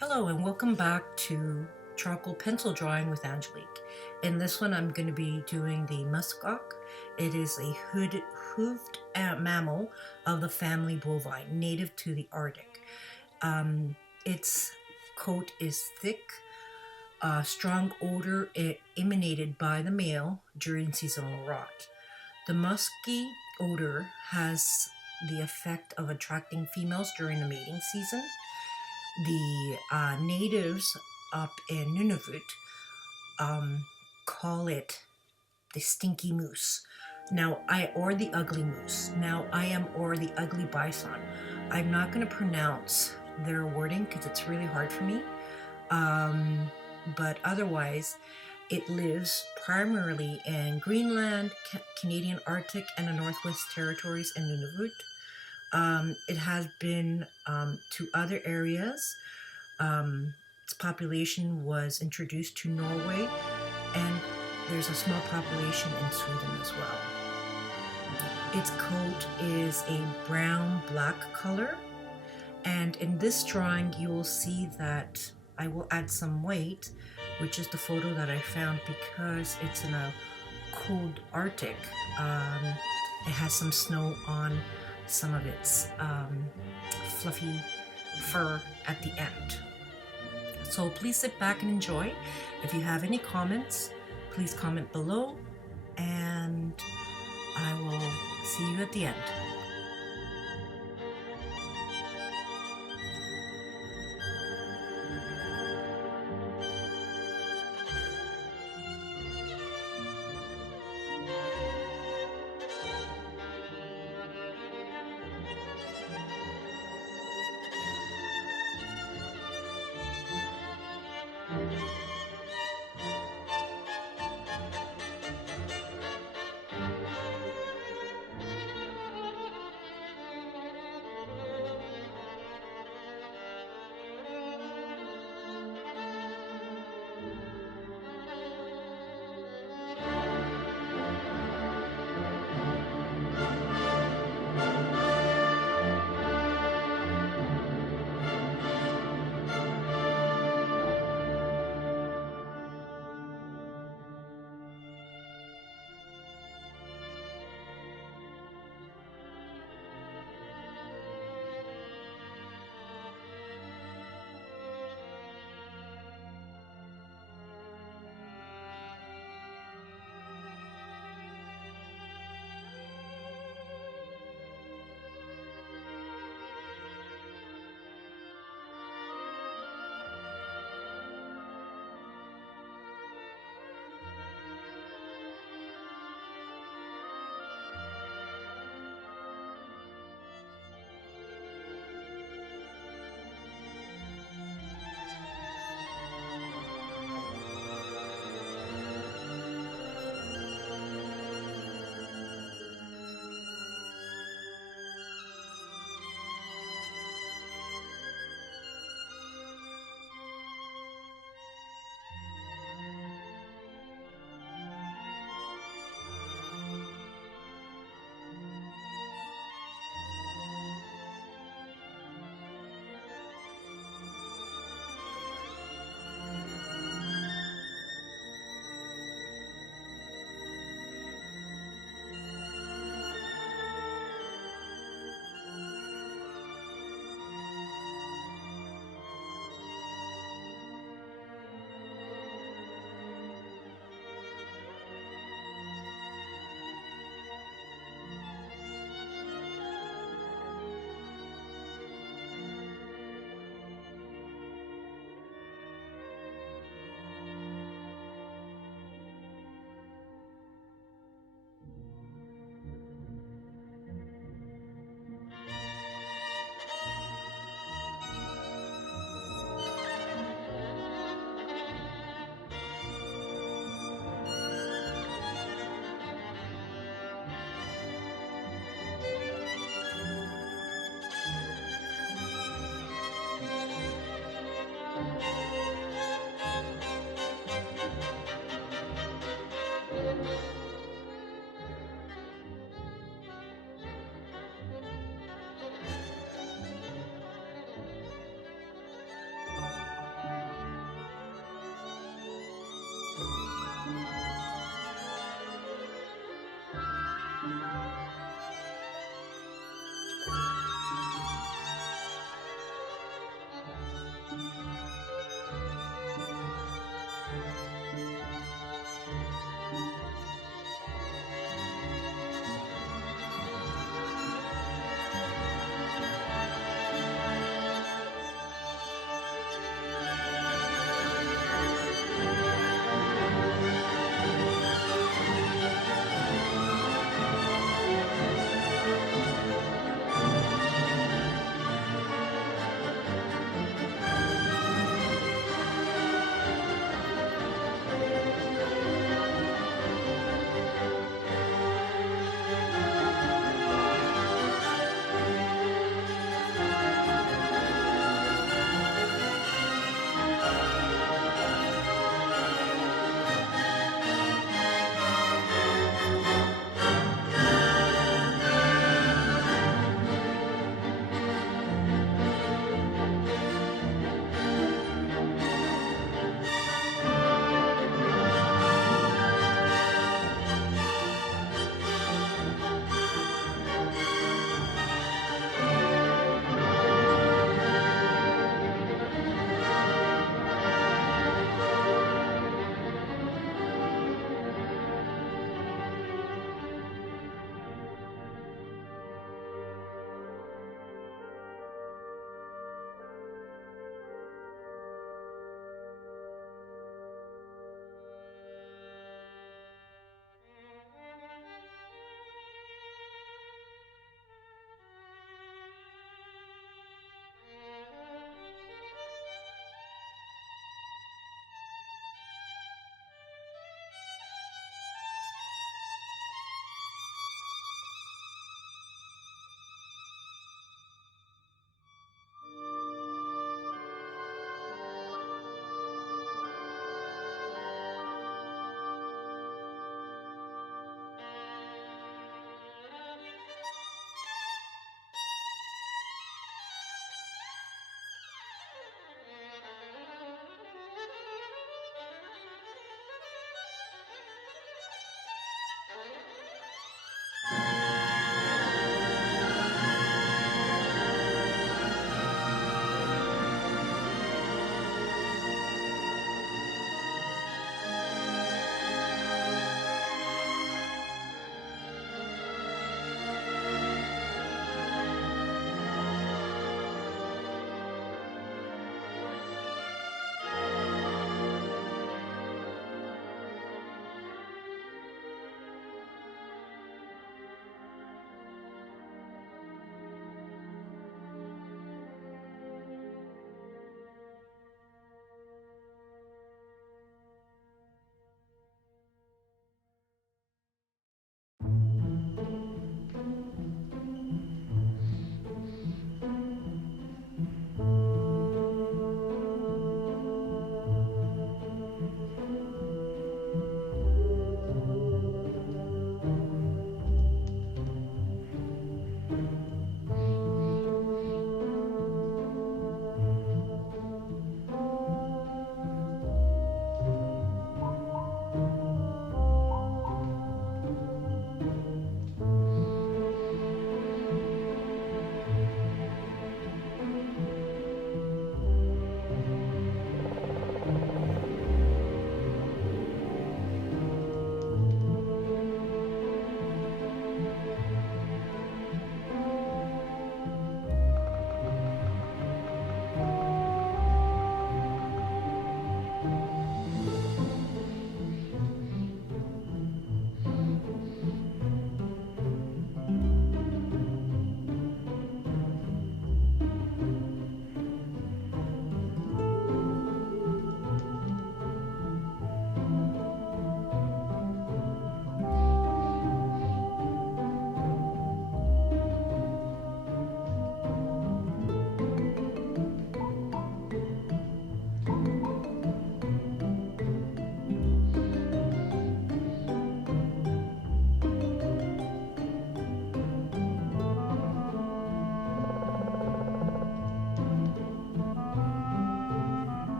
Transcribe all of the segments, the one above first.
Hello and welcome back to Charcoal Pencil Drawing with Angelique. In this one I'm going to be doing the muskox. It is a hooved mammal of the family bovine, native to the Arctic. Its coat is thick, strong odor emanated by the male during seasonal rot. The musky odor has the effect of attracting females during the mating season. The natives up in Nunavut call it the stinky moose. Or the ugly moose. Now, I am or the ugly bison. I'm not going to pronounce their wording because it's really hard for me. But otherwise, it lives primarily in Greenland, Canadian Arctic, and the Northwest Territories and Nunavut. It has been to other areas. Its population was introduced to Norway, and there's a small population in Sweden as well. Its coat is a brown-black color, and in this drawing you will see that I will add some white, which is the photo that I found because it's in a cold Arctic. It has some snow on some of its fluffy fur at the end. So please sit back and enjoy. If you have any comments, please comment below, and I will see you at the end.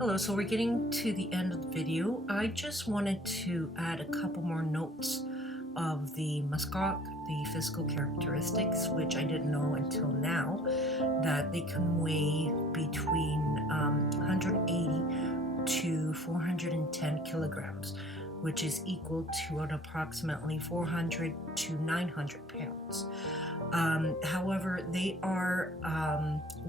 Hello, so we're getting to the end of the video. I just wanted to add a couple more notes of the muskox, the physical characteristics, which I didn't know until now, that they can weigh between 180 to 410 kilograms, which is equal to an approximately 400 to 900 pounds. However, they are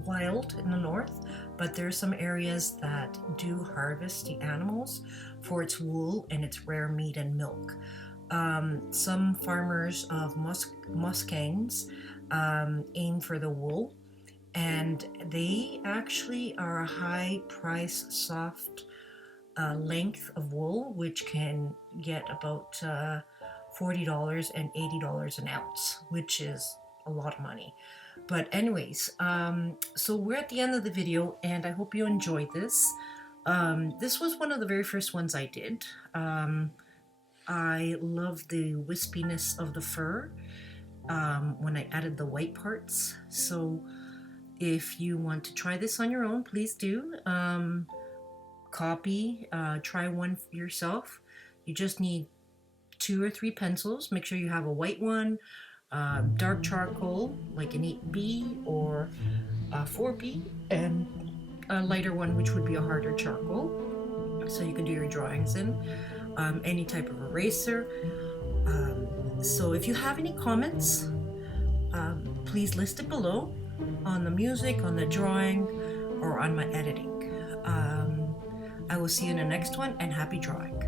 wild in the north, but there are some areas that do harvest the animals for its wool and its rare meat and milk. Some farmers of Muskox aim for the wool, and they actually are a high price soft length of wool, which can get about $40 and $80 an ounce, which is a lot of money. But anyways, so we're at the end of the video, and I hope you enjoyed this. This was one of the very first ones I did. I love the wispiness of the fur when I added the white parts. So if you want to try this on your own, please do. Try one for yourself. You just need 2 or 3 pencils. Make sure you have a white one, dark charcoal like an 8B or a 4B, and a lighter one, which would be a harder charcoal, so you can do your drawings in. Any type of eraser. So if you have any comments, please list it below on the music, on the drawing, or on my editing. I will see you in the next one, and happy drawing.